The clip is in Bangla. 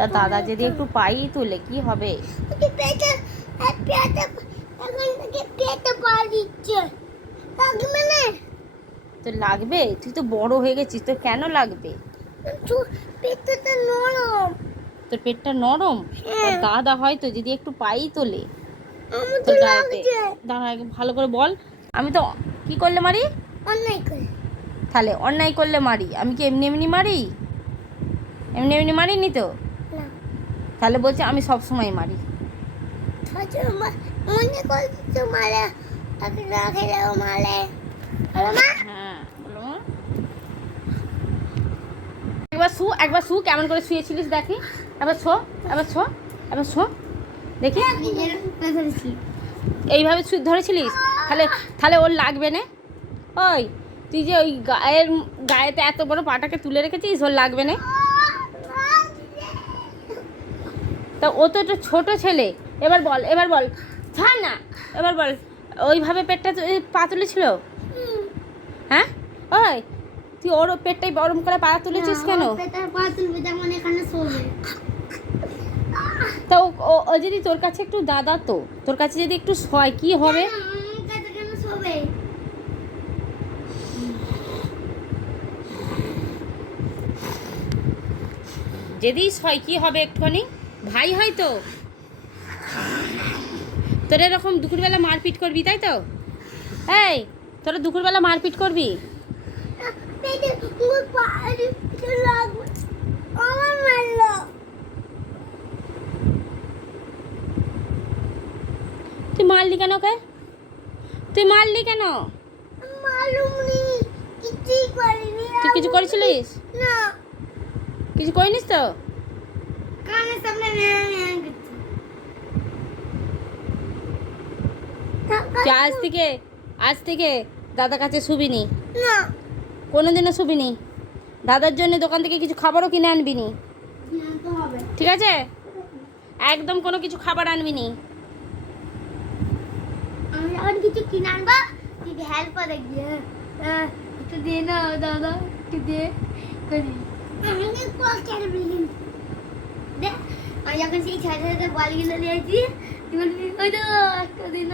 তা দাদা যদি একটু পাই তুলে কি হবে? পেটে পেটে এখন থেকে পেটে পা দিচ্ছে। লাগবে না তো লাগবে? তুই তো বড় হয়ে গেছিস তোর কেন লাগবে? পেটে তো নরম। তোর পেটটা নরম? হ্যাঁ। তা দাদা হয়তো যদি একটু পাই তোলে তো তোর গায়েতে দাঁড়া ভালো করে বল। আমি তো কি করলে মারি? অন্যায় করে। তাহলে অন্যায় করলে মারি। আমি কি এমনি এমনি মারি? এমনি এমনি মারিনি তো? না তাহলে বলছে আমি সব সময় মারি। ঠাকুর মনে করছি মালে তাকে রাখে দেবো মালে হলো মা। হ্যাঁ বলো একবার শু একবার শু কেমন করে শুয়েছিলিস দেখি। এবার শো এবার শো এবার শো। দেখি। এইভাবে শুয়ে ধরেছিলিস? তাহলে তাহলে ওর লাগবে না? ওই তুই যে ওই গায়ের গায়েতে এত বড় পাটাকে তুলে রেখেছিস ওর লাগবে না? তা ও তো একটা ছোট ছেলে। এবার বল এবার বল। ছাড় না। এবার বল ওইভাবে পেটটা পা তুলেছিল? হ্যাঁ? ওই তুই ওর পেটটাই গরম করে পা তুলেছিস কেন? তা ও- যদি তোর কাছে একটু দাদা তো তোর কাছে যদি একটু হয় কি হবে? যদি হয় কি হবে একটুখানি? ভাই হয় তো। তোর এরকম দুপুরবেলা মারপিট করবি তাই তো? এই তোরা দুপুরবেলা মারপিট করবি? তুই মারলি কেন ওকে? তুই মারলি কেন? তুই কিছু করেছিলিস? না। কিছু করিনিস তো? কানের সামনে আজ থেকে আজ থেকে দাদার কাছে শুবিনি না। কোনোদিনও শুবিনি দাদার জন্য দোকান থেকে কিছু খাবারও কিনে আনবি নি। ঠিক আছে? একদম কোনো কিছু খাবার আনবি নি। আমি যখন কিছু কিনে আনব। তুই হেল্প করে গিয়ে একটু দে না দাদা একটু দে। করি আমি পোস্টার বিলিং দে। আমি যখন সেই ছোট ছোট বলগুলো নিয়েছি বলবি ওই তো একটা দিন